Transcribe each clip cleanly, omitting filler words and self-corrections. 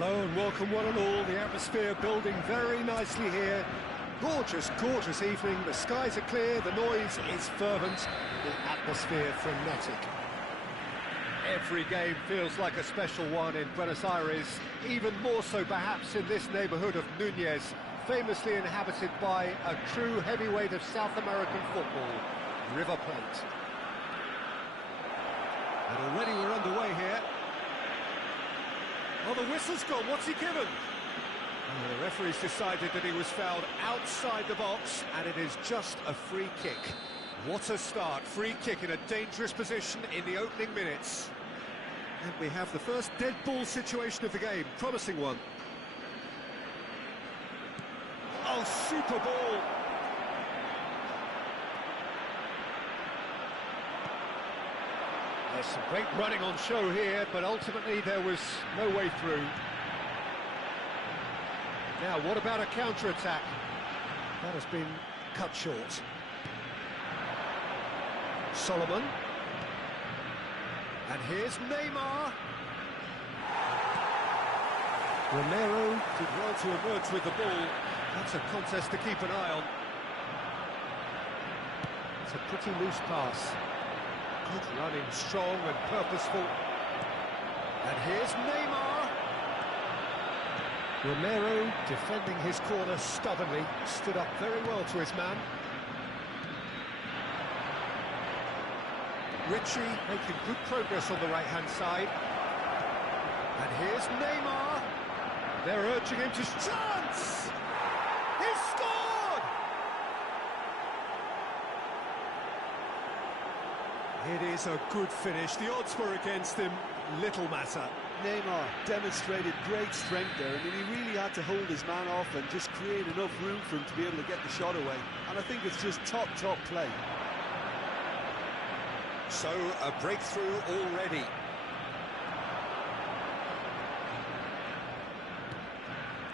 Hello and welcome one and all. The atmosphere building very nicely here. Gorgeous, gorgeous evening. The skies are clear, the noise is fervent, the atmosphere frenetic. Every game feels like a special one in Buenos Aires, even more so perhaps in this neighbourhood of Núñez, famously inhabited by a true heavyweight of South American football, River Plate. And already we're underway here. Oh, the whistle's gone. What's he given? Oh, the referee's decided that he was fouled outside the box, and it is just a free kick. What a start. Free kick in a dangerous position in the opening minutes. And we have the first dead ball situation of the game. Promising one. Oh, super ball. There's some great running on show here, but ultimately there was no way through. Now, what about a counter-attack? That has been cut short. Solomon. And here's Neymar. Romero did well to emerge with the ball. That's a contest to keep an eye on. It's a pretty loose pass. Good running, strong and purposeful. And here's Neymar. Romero defending his corner stubbornly, stood up very well to his man. Richie making good progress on the right-hand side. And here's Neymar. They're urging him to chance! He's scored! It is a good finish. The odds were against him. Little matter. Neymar demonstrated great strength there. I mean, he really had to hold his man off and just create enough room for him to be able to get the shot away. And I think it's just top play. So, a breakthrough already.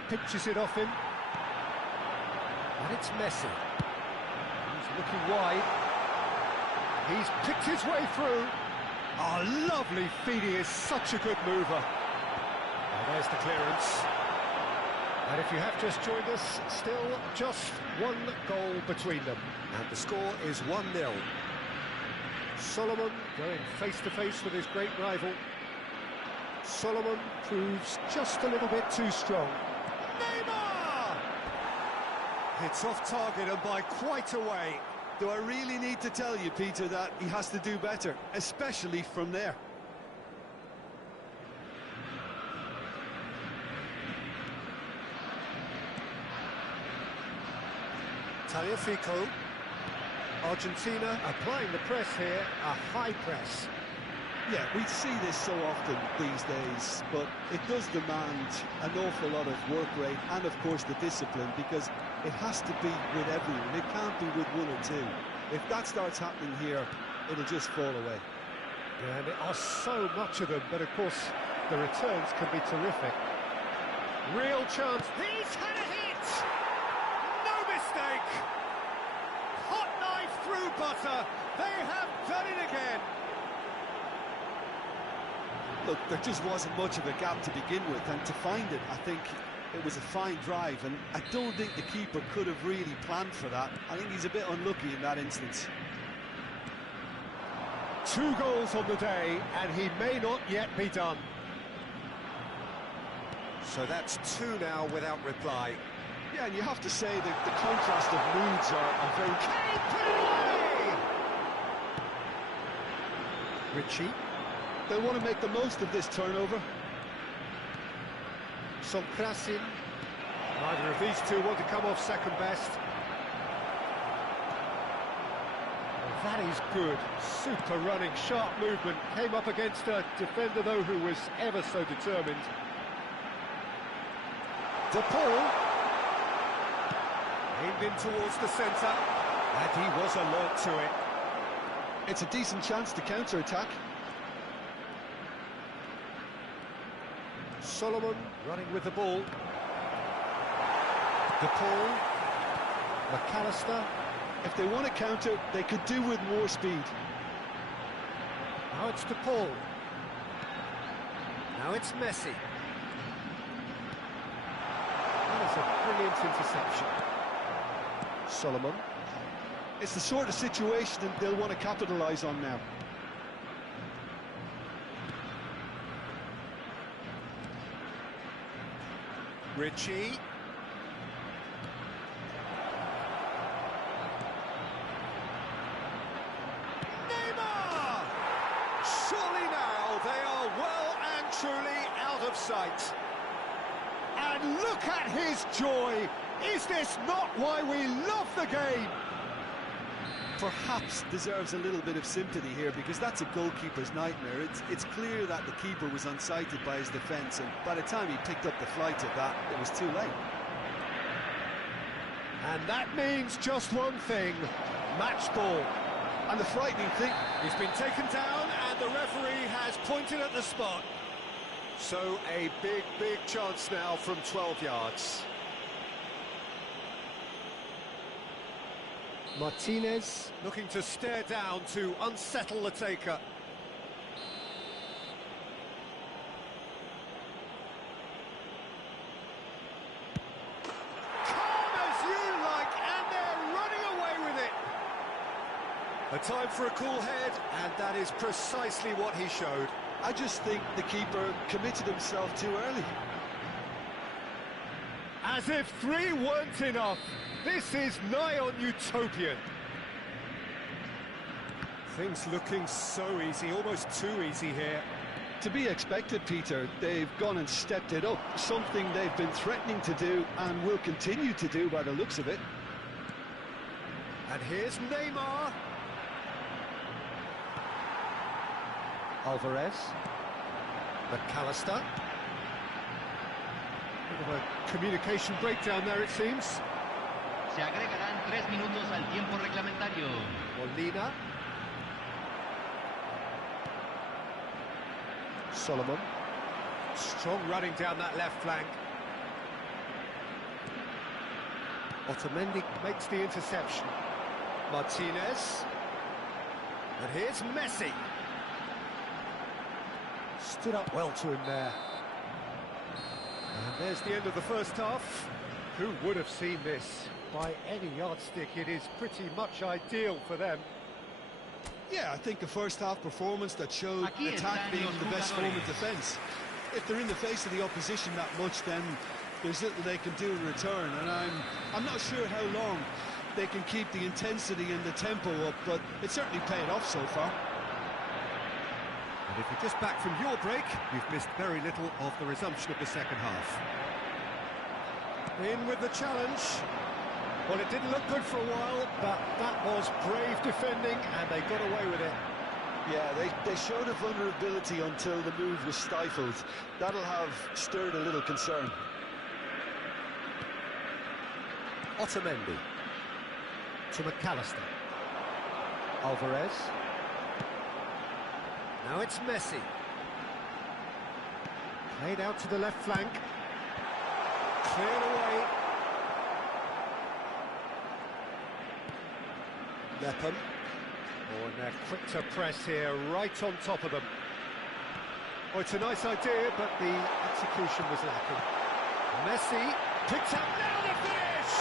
Pinches it off him. And it's Messi. He's looking wide. He's picked his way through. Oh, lovely feed. He is such a good mover. Oh, there's the clearance. And if you have just joined us, still just one goal between them. And the score is 1-0. Solomon going face-to-face with his great rival. Solomon proves just a little bit too strong. Neymar! It's off target and by quite a way. Do I really need to tell you, Peter, that he has to do better, especially from there? Tagliafico. Argentina applying the press here, a high press. Yeah, we see this so often these days, but it does demand an awful lot of work rate and, of course, the discipline, because it has to be with everyone. It can't be with one or two. If that starts happening here, it'll just fall away. Yeah, and there are so much of them, but, of course, the returns can be terrific. Real chance. He's had a hit! No mistake! Hot knife through butter. They have done it again. Look, there just wasn't much of a gap to begin with, and to find it, I think it was a fine drive, and I don't think the keeper could have really planned for that. I think he's a bit unlucky in that instance. 2 goals on the day, and he may not yet be done. So that's 2 now without reply. Yeah, and you have to say that the contrast of moods are very... Kane put it away! Richie. They'll want to make the most of this turnover. Sonkrasin. Neither of these two want to come off second best. Well, that is good. Super running, sharp movement. Came up against a defender, though, who was ever so determined. De Paul. Aimed in towards the centre. And he was alert to it. It's a decent chance to counter-attack. Solomon running with the ball. De Paul. McAllister. If they want to counter, they could do with more speed. Now it's De Paul. Now it's Messi. That's a brilliant interception. Solomon. It's the sort of situation that they'll want to capitalise on now. Ritchie. Neymar! Surely now they are well and truly out of sight. And look at his joy! Is this not why we love the game? Perhaps deserves a little bit of sympathy here, because that's a goalkeeper's nightmare. It's clear that the keeper was unsighted by his defence, and by the time he picked up the flight of that, it was too late. And that means just one thing, match ball. And the frightening thing... He's been taken down and the referee has pointed at the spot. So a big chance now from 12 yards. Martinez looking to stare down to unsettle the taker. Calm as you like, and they're running away with it. A time for a cool head, and that is precisely what he showed. I just think the keeper committed himself too early. As if 3 weren't enough. This is nigh on utopian. Things looking so easy, almost too easy here. To be expected, Peter. They've gone and stepped it up, something they've been threatening to do and will continue to do by the looks of it. And here's Neymar. Alvarez. McAllister. Bit of a communication breakdown there, it seems. Se agregarán 3 minutos al tiempo reglamentario. Molina. Solomon. Strong running down that left flank. Otamendi makes the interception. Martinez. And here's Messi. Stood up well to him there. And there's the end of the first half. Who would have seen this? By any yardstick, it is pretty much ideal for them. Yeah, I think a first-half performance that showed attack being the best form of defence. If they're in the face of the opposition that much, then there's little they can do in return, and I'm not sure how long they can keep the intensity and the tempo up, but it certainly paid off so far. And if you're just back from your break, you've missed very little of the resumption of the second half. In with the challenge. Well, it didn't look good for a while, but that was brave defending, and they got away with it. Yeah, they showed a vulnerability until the move was stifled. That'll have stirred a little concern. Otamendi. To McAllister. Alvarez. Now it's Messi. Played out to the left flank. Cleared away. Nepham. Oh, and they're quick to press here, right on top of them. Oh, it's a nice idea, but the execution was lacking. Messi picks up, now the finish!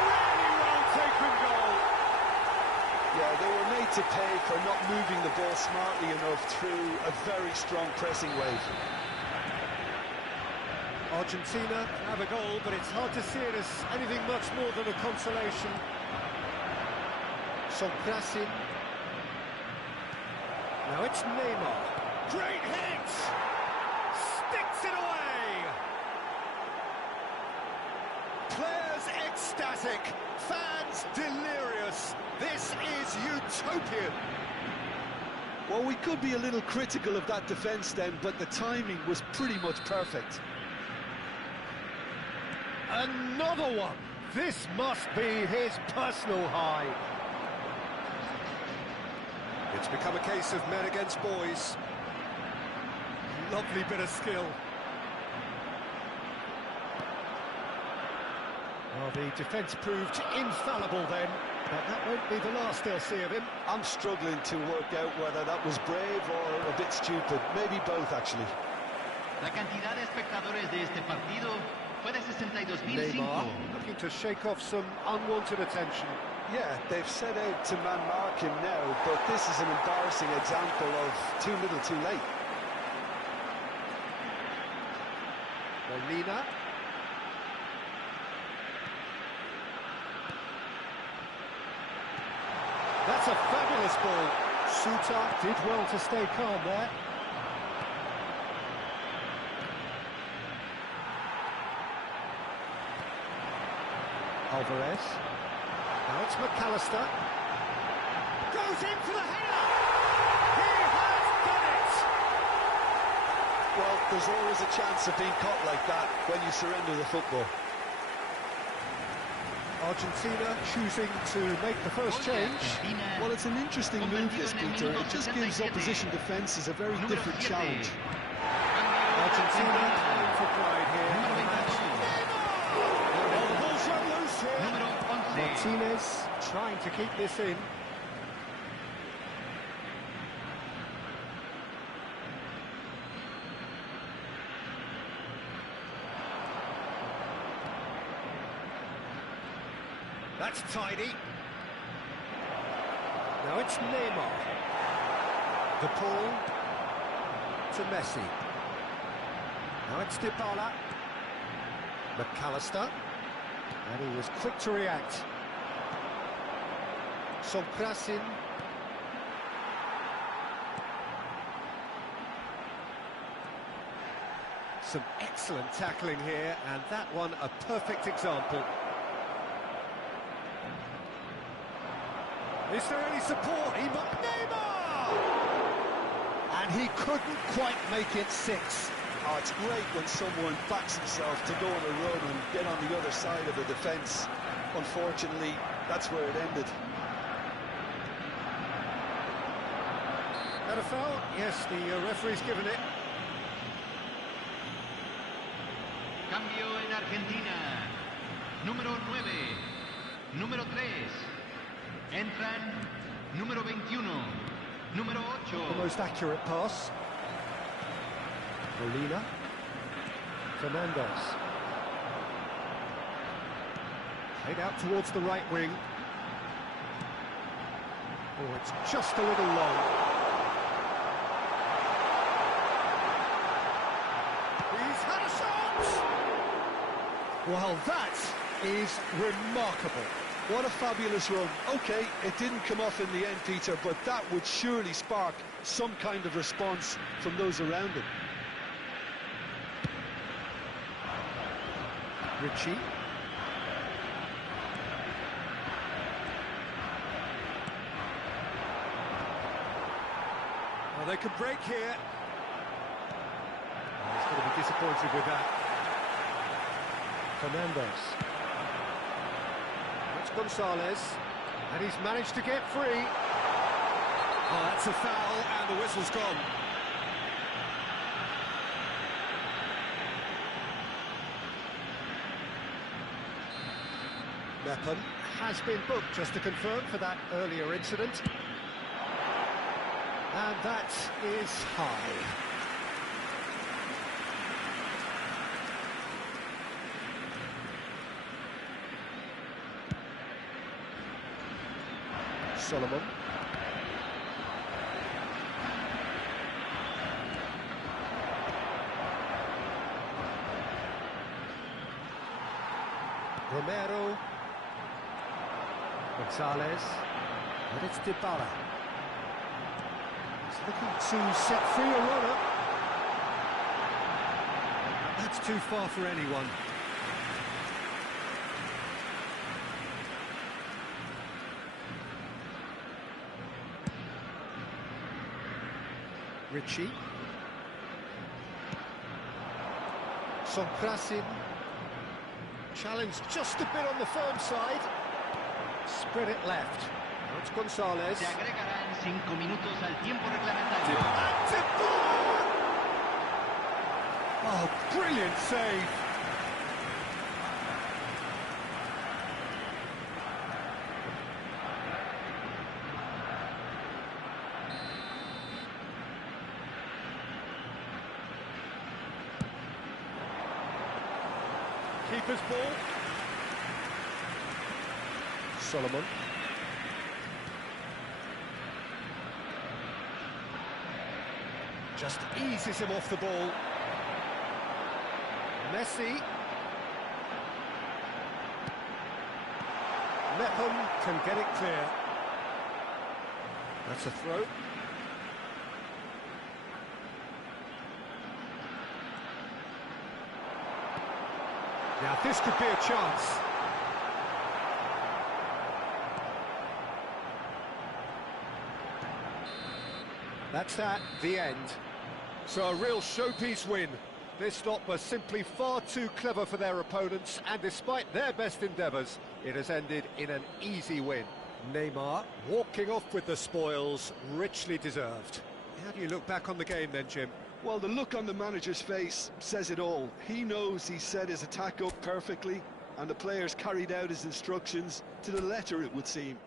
Really well taken goal. Yeah, they were made to pay for not moving the ball smartly enough through a very strong pressing wave. Argentina have a goal, but it's hard to see it as anything much more than a consolation. Sonkrasin. Now it's Neymar. Great hit! Sticks it away! Players ecstatic, fans delirious. This is utopian. Well, we could be a little critical of that defence then, but the timing was pretty much perfect. Another one. This must be his personal high. It's become a case of men against boys. Lovely bit of skill. Well, the defence proved infallible then, but that won't be the last they'll see of him. I'm struggling to work out whether that was brave or a bit stupid. Maybe both, actually. La cantidad de espectadores de este partido fue de 62.005. Neymar looking to shake off some unwanted attention. Yeah, they've set out to man-mark him now, but this is an embarrassing example of too little too late. Molina. That's a fabulous ball. Suter did well to stay calm there. Alvarez. Now it's McAllister. Goes in for the header! He has done it! Well, there's always a chance of being caught like that when you surrender the football. Argentina choosing to make the first change. Well, it's an interesting move, this, Peter. It just gives opposition defences a very different challenge. Argentina playing for pride here. Oh, the ball's run loose here. Martinez trying to keep this in. That's tidy. Now it's Neymar. The ball to Messi. Now it's Dybala. McAllister. And he was quick to react. Sonkrasin. Some excellent tackling here, and that one a perfect example. Is there any support? Neymar! And he couldn't quite make it 6. Oh, it's great when someone backs himself to go on a run and get on the other side of the defence. Unfortunately, that's where it ended. That a foul? Yes, the referee's given it. Cambio en Argentina. Número 9. Número 3. Entran número 21. Número 8. The most accurate pass. Molina. Fernandez. Played out towards the right wing. Oh, it's just a little long. He's had a shot! Well, that is remarkable. What a fabulous run. OK, it didn't come off in the end, Peter, but that would surely spark some kind of response from those around him. Ritchie. Well, they could break here. Oh, he's going to be disappointed with that. Fernandez. That's Gonzalez. And he's managed to get free. Oh, that's a foul, and the whistle's gone. Mepham has been booked, just to confirm, for that earlier incident. And that is high. Solomon. Romero. Gonzalez. And it's Dybala. He's looking to set free a runner. That's too far for anyone. Ritchie. Sonkrasin. Challenged just a bit on the firm side. Spread it left. Now it's Gonzalez. Se agregarán 5 minutos al tiempo reglamentario. Oh, brilliant save. keeper's ball. Solomon. Just eases him off the ball. Messi. Mepham can get it clear. That's a throw. Now this could be a chance. That's that, the end. So a real showpiece win. This lot was simply far too clever for their opponents, and despite their best endeavours, it has ended in an easy win. Neymar walking off with the spoils, richly deserved. How do you look back on the game then, Jim? Well, the look on the manager's face says it all. He knows he set his attack up perfectly, and the players carried out his instructions to the letter, it would seem.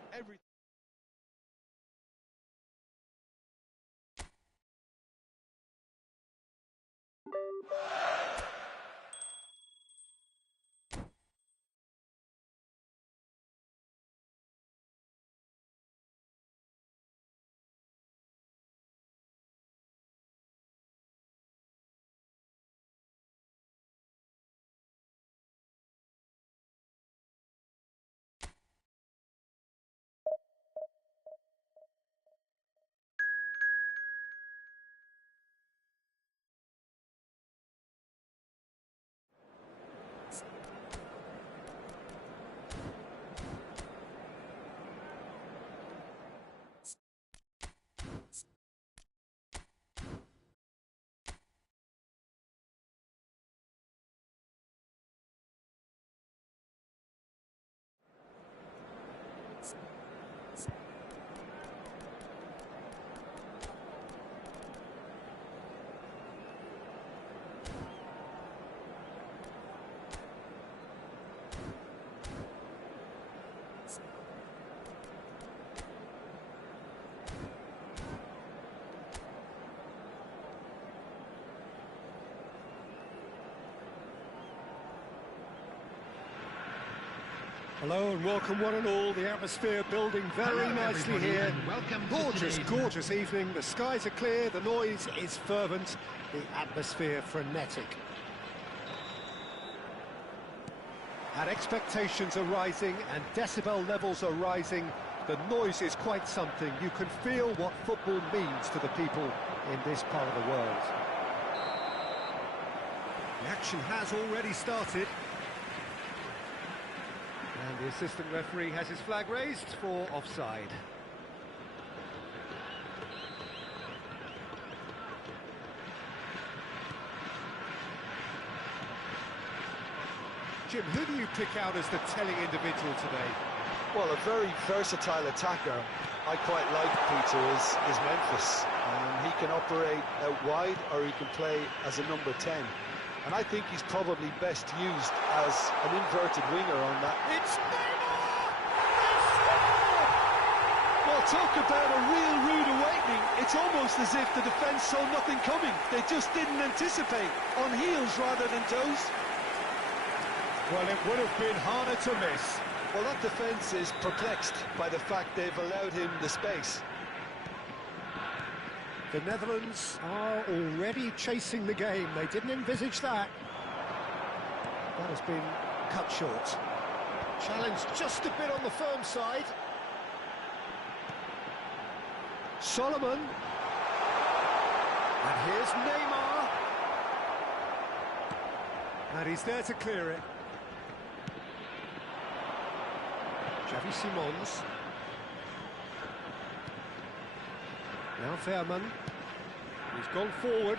Hello and welcome one and all. The atmosphere building very nicely here. Gorgeous, gorgeous evening. The skies are clear, the noise is fervent, the atmosphere frenetic. And expectations are rising and decibel levels are rising. The noise is quite something. You can feel what football means to the people in this part of the world. The action has already started. And the assistant referee has his flag raised for offside. Jim, who do you pick out as the telling individual today? Well, a very versatile attacker I quite like, Peter, is Memphis. He can operate out wide or he can play as a number 10. And I think he's probably best used as an inverted winger on that. It's Neymar! Well, talk about a real rude awakening. It's almost as if the defence saw nothing coming. They just didn't anticipate, on heels rather than toes. Well, it would have been harder to miss. Well, that defence is perplexed by the fact they've allowed him the space. The Netherlands are already chasing the game. They didn't envisage that. That has been cut short. Challenge just a bit on the firm side. Solomon. And here's Neymar. And he's there to clear it. Xavi Simons. Now Fairman. He's gone forward.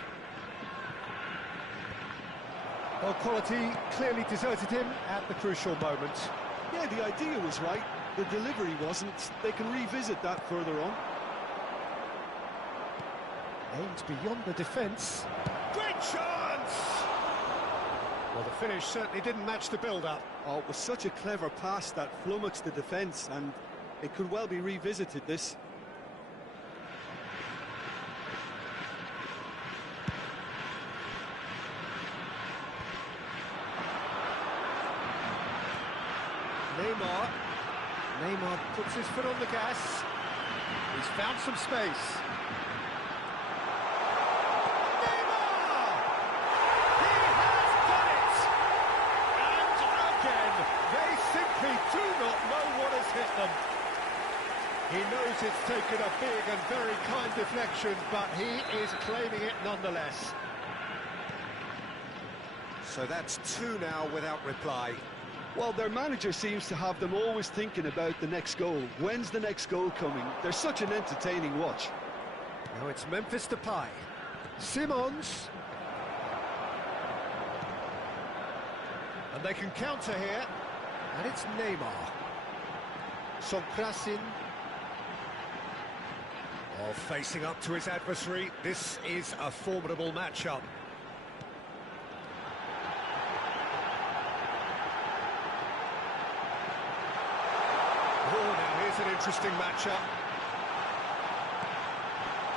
Well, quality clearly deserted him at the crucial moment. Yeah, the idea was right. The delivery wasn't. They can revisit that further on. Aimed beyond the defence. Great chance! Well, the finish certainly didn't match the build-up. Oh, it was such a clever pass that flummoxed the defence, and it could well be revisited, this. Neymar. Neymar puts his foot on the gas. He's found some space. Neymar! He has done it! And again, they simply do not know what has hit them. He knows it's taken a big and very kind deflection, but he is claiming it nonetheless. So that's two now without reply. Well, their manager seems to have them always thinking about the next goal. When's the next goal coming? They're such an entertaining watch. Now it's Memphis Depay. Simons. And they can counter here. And it's Neymar. Sonkrasin. Oh, facing up to his adversary. This is a formidable matchup. An interesting matchup.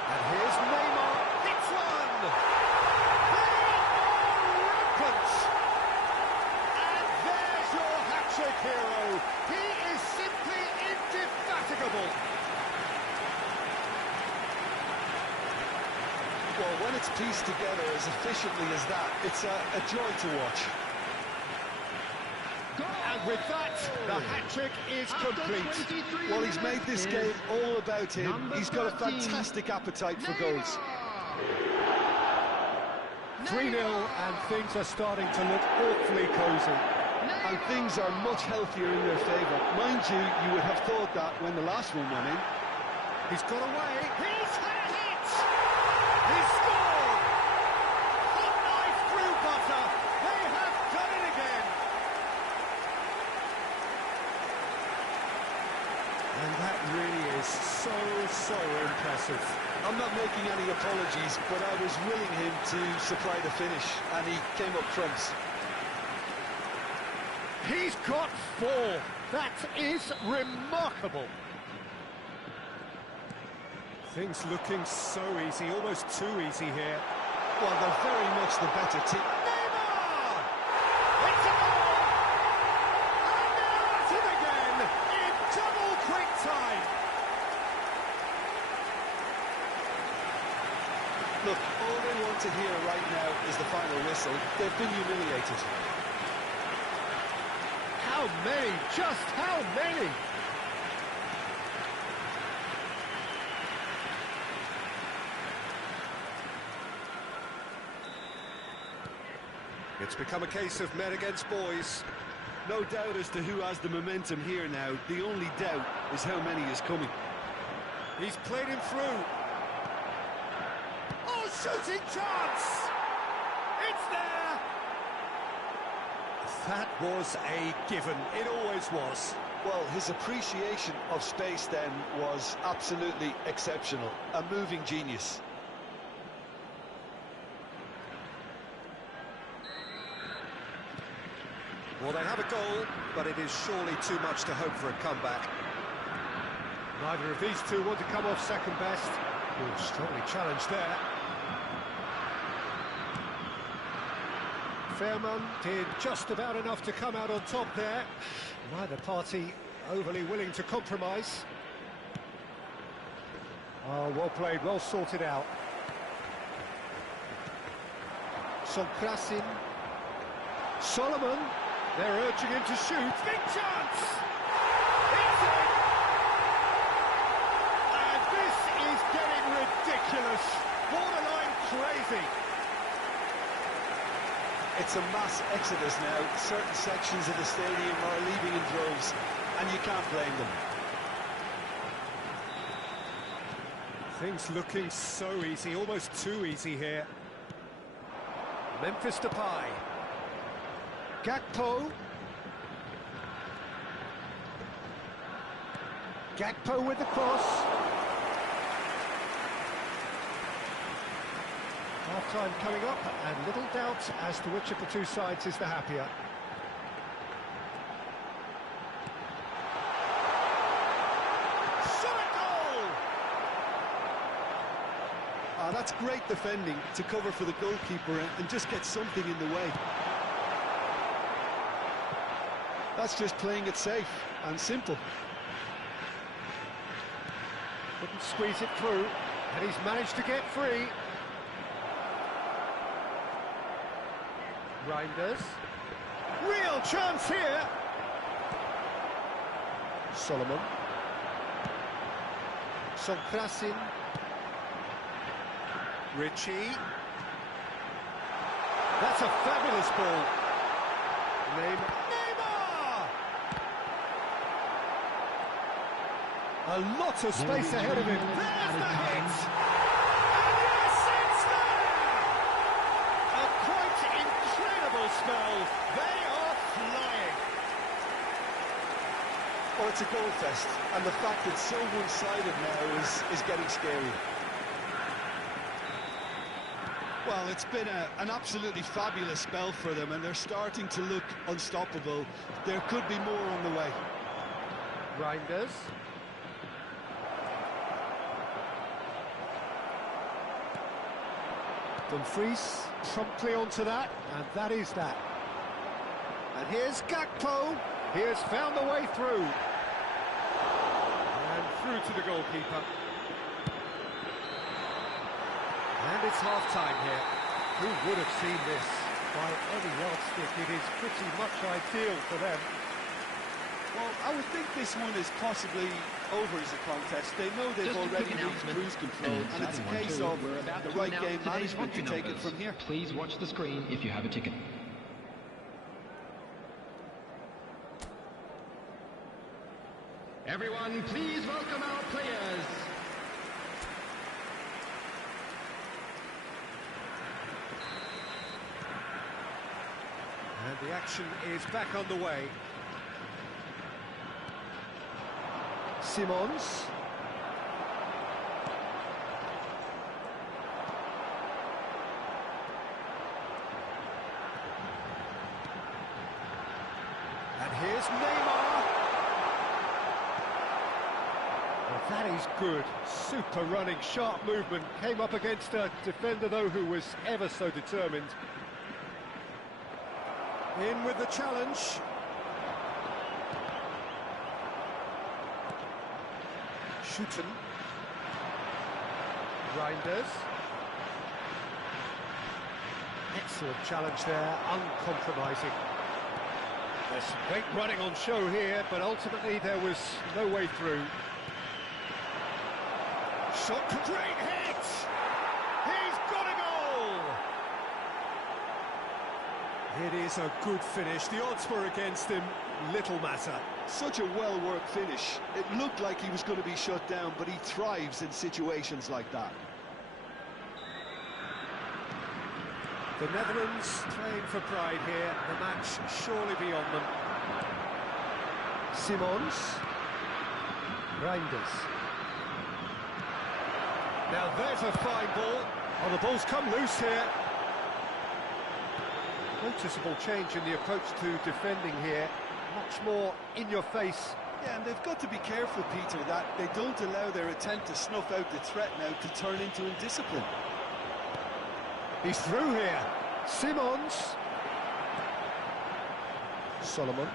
And here's Neymar. Hits one! They are rampant! And there's your hat-trick hero. He is simply indefatigable. Well, when it's pieced together as efficiently as that, it's a joy to watch. And with that, the hat-trick is complete. Well, he's made this game all about him. He's got a fantastic appetite for goals. 3-0, and things are starting to look awfully cosy. And things are much healthier in their favour. Mind you, you would have thought that when the last one went in. He's got away. He's had it! He's scored! Hot knife through butter. They have done it again. And that really is so impressive. I'm not making any apologies, but I was willing him to supply the finish, and he came up trumps. He's got 4. That is remarkable. Things looking so easy, almost too easy here. Well, they're very much the better team. Neymar! It's a goal! And they're at it again in double quick time. Look, all they want to hear right now is the final whistle. They've been humiliated. How many? Just how many? It's become a case of men against boys. No doubt as to who has the momentum here now. The only doubt is how many is coming. He's played him through. Oh, shooting chance! It's there! That was a given. It always was. Well, his appreciation of space then was absolutely exceptional. A moving genius. Well, they have a goal, but it is surely too much to hope for a comeback. Neither of these two want to come off second best. Oh, strongly challenged there. Fairman did just about enough to come out on top there. Neither party overly willing to compromise. Oh, well played, well sorted out. Sonkrasin. Solomon. They're urging him to shoot. Big chance! It's in! And this is getting ridiculous. Borderline crazy. It's a mass exodus now. Certain sections of the stadium are leaving in droves, and you can't blame them. Things looking so easy, almost too easy here. Memphis Depay. Gakpo. Gakpo with the cross. Half-time coming up, and little doubt as to which of the two sides is the happier. Shot goal! That's great defending to cover for the goalkeeper and just get something in the way. That's just playing it safe and simple. Couldn't squeeze it through, and he's managed to get free. Reinders. Real chance here. Solomon. Sonkrasin. Ritchie. That's a fabulous ball. Neymar! A lot of space ahead of him. There's the hit! And yes, it's there! A quite incredible spell. They are flying. Well, it's a goal fest, and the fact it's so one-sided now is getting scary. Well, it's been an absolutely fabulous spell for them, and they're starting to look unstoppable. There could be more on the way. Reinders. Dumfries promptly onto that, and that is that. And here's Gakpo. He has found the way through. And through to the goalkeeper. And it's half-time here. Who would have seen this? By any yardstick, it is pretty much ideal for them. Well, I would think this one is possibly over as a contest. They know they've already reached cruise control, and it's a case of the right game management to take it from here. Please watch the screen if you have a ticket. Everyone, please welcome our players. And the action is back underway. Simons. And here's Neymar. Well, that is good. Super running, sharp movement. Came up against a defender, though, who was ever so determined. In with the challenge. Shooten. Reinders. Excellent challenge there, uncompromising. There's some great running on show here, but ultimately there was no way through. Shot, great hit! He's got a goal! It is a good finish. The odds were against him, little matter. Such a well-worked finish. It looked like he was going to be shut down, but he thrives in situations like that. The Netherlands playing for pride here. The match surely beyond them. Simons. Reinders. Now there's a fine ball. Oh, the ball's come loose here. Noticeable change in the approach to defending here. Much more in your face. Yeah, and they've got to be careful, Peter, that they don't allow their attempt to snuff out the threat now to turn into indiscipline. He's through here. Simons. Solomon.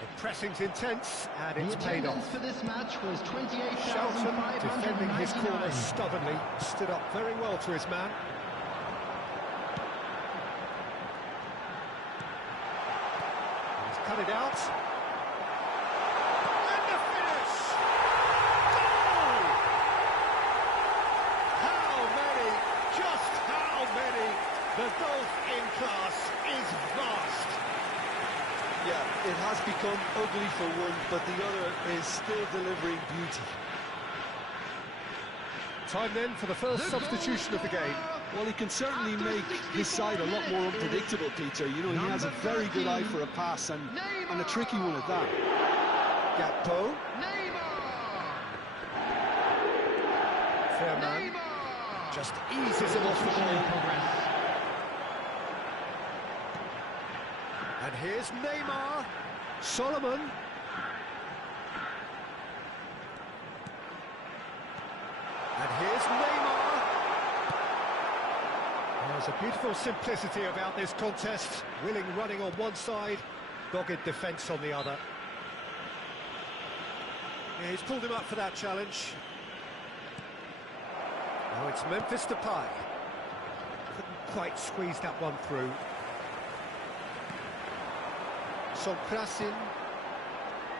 The pressing's intense, and it's paid off. For this match was Shelton defending his corner stubbornly, stood up very well to his man. Cut it out. And the finish! Goal! How many? Just how many? The gulf in class is vast. Yeah, it has become ugly for one, but the other is still delivering beauty. Time then for the first substitution of the game. Well, he can certainly make his side a lot more unpredictable, Peter. You know, he has a very good eye for a pass, and a tricky one at that. Gakpo. Fair man. Just eases him off the ball. And here's Neymar. Solomon. There's a beautiful simplicity about this contest. Willing running on one side, dogged defence on the other. Yeah, he's pulled him up for that challenge. Now it's Memphis Depay. Couldn't quite squeeze that one through. Sonkrasin.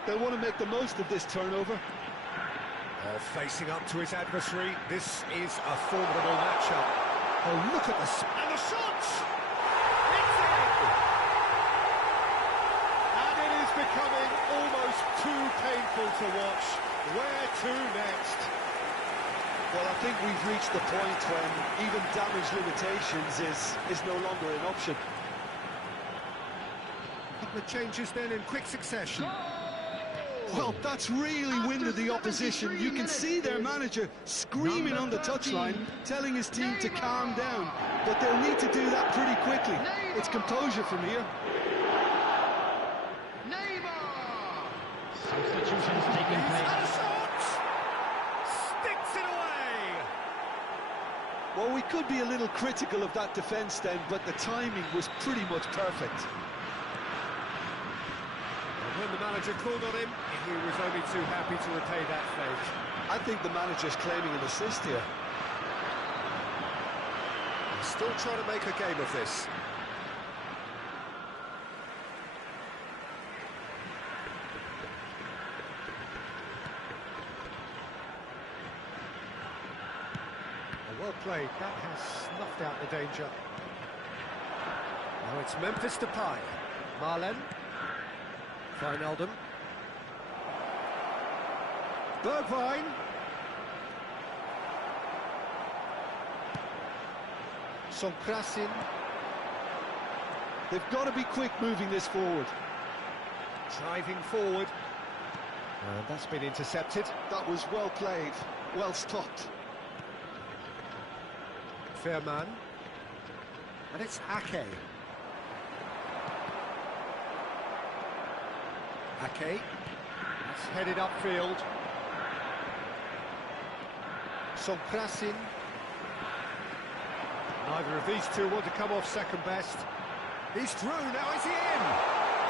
They'll want to make the most of this turnover. Oh, facing up to his adversary. This is a formidable matchup. Oh, look at the... And the shot! It's in! And it is becoming almost too painful to watch. Where to next? Well, I think we've reached the point when even damage limitations is no longer an option. Couple of changes then in quick succession. Well, that's really winded the opposition. You can see their manager screaming on the touchline, telling his team to calm down. But they'll need to do that pretty quickly. It's composure from here. Substitutions taking place. And a shot! Sticks it away! Well, we could be a little critical of that defence then, but the timing was pretty much perfect. When the manager called on him, he was only too happy to repay that fate. I think the manager's claiming an assist here. He's still trying to make a game of this. Well played, that has snuffed out the danger. Now it's Memphis Depay. Marlen. Wijnaldum. Bergwijn. Sonkrasin. They've got to be quick moving this forward. Driving forward. And that's been intercepted. That was well played, well stopped. Fairman. And it's Ake. Ake. It's headed upfield. Sonkrasin. Neither of these two want to come off second best. He's through, now is he in?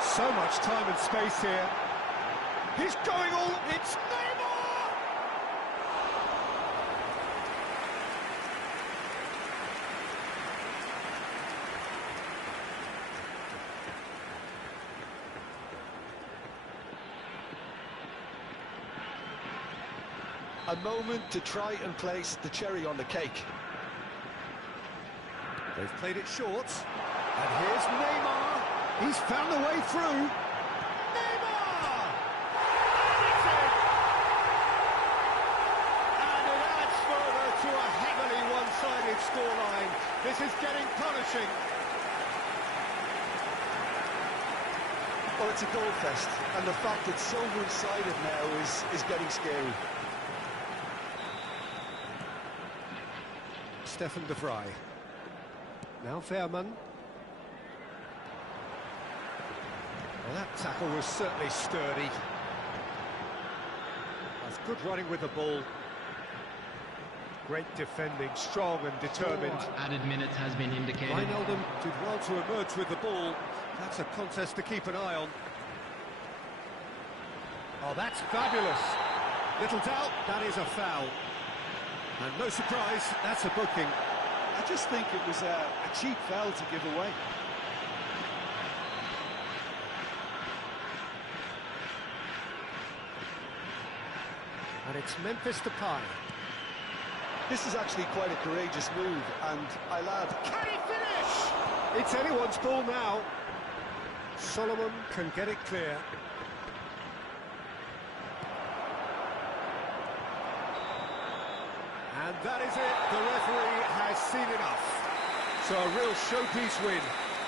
So much time and space here. He's going all... It's Neymar! A moment to try and place the cherry on the cake. They've played it short. And here's Neymar. He's found the way through. Neymar! And it's in! And it adds further to a heavily one-sided scoreline. This is getting punishing. Well, it's a goal fest, and the fact it's so one-sided now is getting scary. Stefan de Vrij. Now Fairman. Well, that tackle was certainly sturdy. That's good running with the ball. Great defending, strong and determined. Added minutes has been indicated. Wijnaldum did well to emerge with the ball. That's a contest to keep an eye on. Oh, that's fabulous. Little doubt, that is a foul. And no surprise, that's a booking. I just think it was a cheap foul to give away. And it's Memphis Depay. This is actually quite a courageous move, and I'll add... Can he finish? It's anyone's ball now. Solomon can get it clear. And that is it. The referee has seen enough. So a real showpiece win.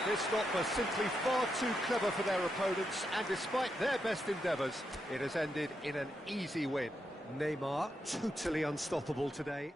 This lot was simply far too clever for their opponents, and despite their best endeavours, it has ended in an easy win. Neymar, totally unstoppable today.